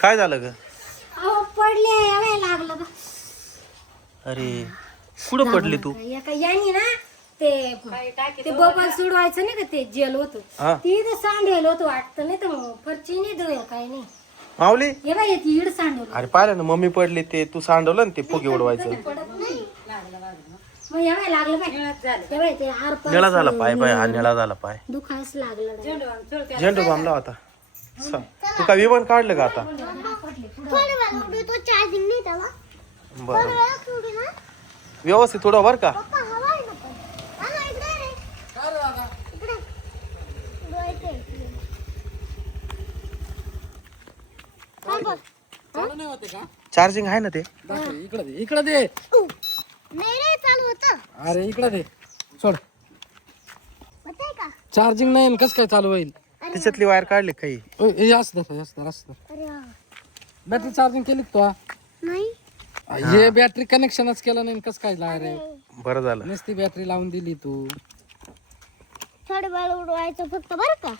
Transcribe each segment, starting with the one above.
काय झालं ग? अहो पडले यावे लागलं बा. अरे कुठं पडली तू? यानी ना ते बोबल सोडवायचं नाही का ते जेल होतं हा. ती इथं सांडेल होतं वाटतं नाही तर मग फरची नाही धुया काही नाही. माऊली हे बाई ती इड सांडवलं अरे पाहिलं ना मम्मी पडली ते तू सांडवलं ना ते फुगे उडवायचं. पडत नाही मग यावे लागलं बाई. हे बाई ते आरपार निळा झाला पाय पाय हा निळा झाला पाय. दुखायच लागलं. झेंडू बांधला होता. तू काय विमान काढलं का आता? चार्जिंग नाही त्याला. बरं व्यवस्थित उडव बर का. चार्जिंग आहे ना ते? इकडे दे. नाही रे चालू होतं. अरे इकडे दे. सोड. चार्जिंग नाही कस काय चालू होईल? त्याच्यातली वायर काढली काही? बॅटरी चार्जिंग केली का तू? नाही हे बॅटरी कनेक्शनच केलं नाही कस काय रे? बरं झालं. नुसती बॅटरी लावून दिली तू. थोडं वेळ उडवायचं फक्त बरं का.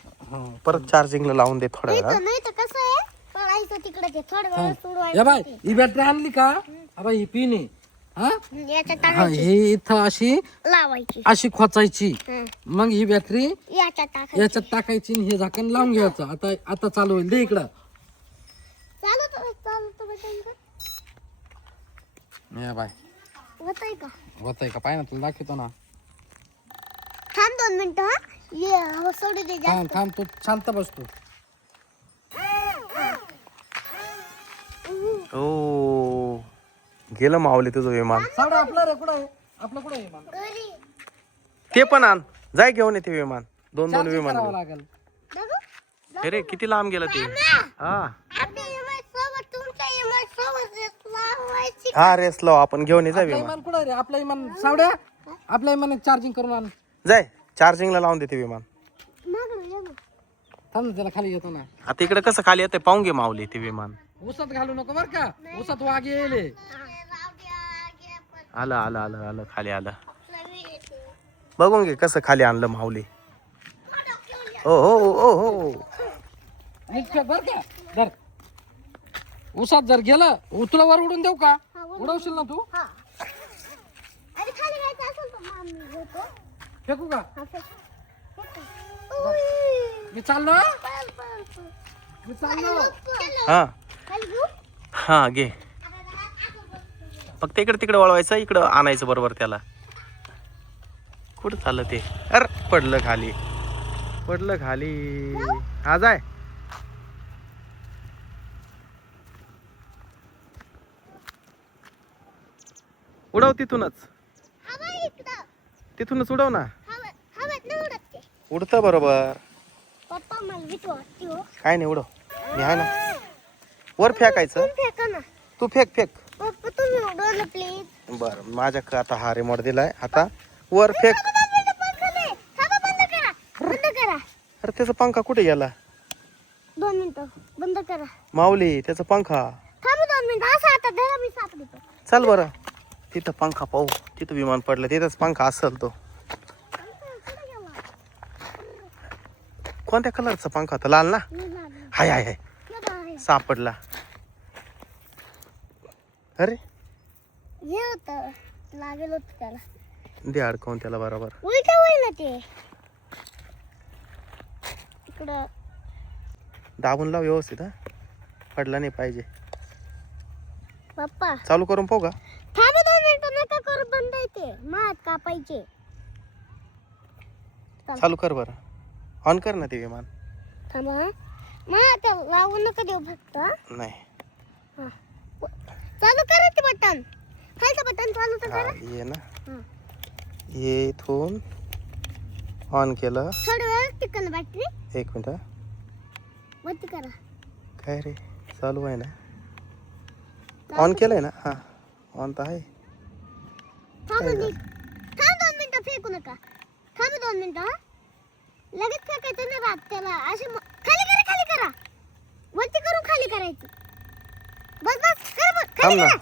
परत चार्जिंगला लावून दे थोड्या वेळा. नाही तर कसं आहे पळायचं तिकडे ते थोडं वेळ या उडवायचं. बाय ही बॅटरी आणली का? हा बाई ही पिन आहे. हा याच्यात हा हे इथं अशी लावायची खोचायची. हं. मग ही बॅटरी याच्यात टाकायची. याच्यात टाकायची आणि हे झाकण लावून घ्यायचं. आता चालू होईल. दे इकडं. चालू बटन या बाय होतंय का? होतंय का? पाय ना तुला दाखवतो ना. थांब 2 मिनिटं हा. ये हो सोडू दे थांब थांब तू शांत बसतो. ओ गेलं माऊली तुझं विमान. सावडा आपलं रे कुठं आहे? आपलं कुठं आहे विमान? घरी ते पण आण जाय घेऊन येते विमान. दोन चार्जिंग विमान करावं घेऊन. लागेल. हे रे किती लांब गेलं ते. हा आपल्या इमारत सोबत तुमच्या इमारत सोबत लावायची. हा रेस लाव आपण घेऊन ये जा आपलं विमान. विमान कुठं आहे रे? आपलं विमान सावड्या आपल्या विमान चार्जिंग करून आण. जाय चार्जिंगला लावून देते विमान. थांब ना, त्याला खाली येतो ना. आता इकडे कसं खाली येते पाहून घे माऊली ते विमान. ऊसात घालू नको बर का. ऊसात वाघ येईल. आलं आलं आलं आलं खाली आलं. बघून घे कसं खाली आणलं माऊली. हो हो हो हो बर का धर. ऊसात जर गेलं तुला वर उडून देऊ का? उडवशील ना तू? आणि खाली जायचं असेल तर मग मी घेतो. फेकू का? हा, फेक. मी चाललो. मी चाललो. हा खाली घेऊ. हा घे. फक्त इकडे तिकडे वळवायचं इकडं आणायचं बरोबर त्याला. कुठं चाललं ते? अरे पडलं खाली. पडलं खाली. हा जाय. उडव तिथूनच. हवा इकडं. तिथूनच उडव ना. हवेत नाही उडत ते. उडतं बरोबर. पप्पा मला भीती वाटते हो. काय नाही उडव. मी आहे ना. वर फेकायचं. तुम्ही फेका ना. तू फेक फेक. पप्पा तुम्ही उडवलं प्लीज. बर माझ्या आता हा रिमोट दिलाय. आता वर फेक. बंद करा. बंद करा. अरे त्याचा पंखा कुठे गेला? 2 मिनिटं बंद करा. माऊली त्याचा पंखा. थांब 2 मिनिटं असं आता धरा मी सापडतो. चल बरं तिथं पंखा पाहू. तिथं विमान पडलं तिथंच पंखा असेल तो. कोणत्या कलरचा पंखा होता? लाल ना? हाय हाय हाय सापडला. अरे हे होतं लागेल होतं त्याला. दे अडकवून त्याला बरोबर. उलट होईल ना ते. तिकडं दाबून लाव व्यवस्थित. हा पडला नाही पाहिजे. पप्पा चालू करून पाहू का? थांब 2 मिनिटं नका करू. बंद आहे ते. मात कापायचे. चालू कर बरं. ऑन कर ना ते विमान. थांबा हा. मात लावू नका देऊ फक्त. नाही हा. चालू करा ते बटन. खालचं बटन चालू तर हा करा. ये ना. हा. ये इथून ऑन केलं. थोडं वेळ टिकन बॅटरी. 1 मिनिट. वरती करा. काय रे चालू आहे ना? ऑन केलंय ना? हा ऑन तर आहे. थांब 2 मिनिटं फेकू नका. थांब 2 मिनिटं हा. लगेच फेकायचं नाही राहत त्याला. असे खाली करा. वरती करून खाली करायचं. बस करा बस. खाली थांब ना. करा.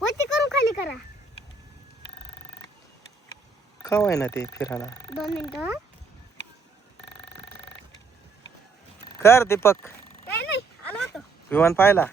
वरती करून खाली करा. का ना ते फिरायला. 2 मिनिटं हा. कर दीपक. काय नाही. विमान पाहिला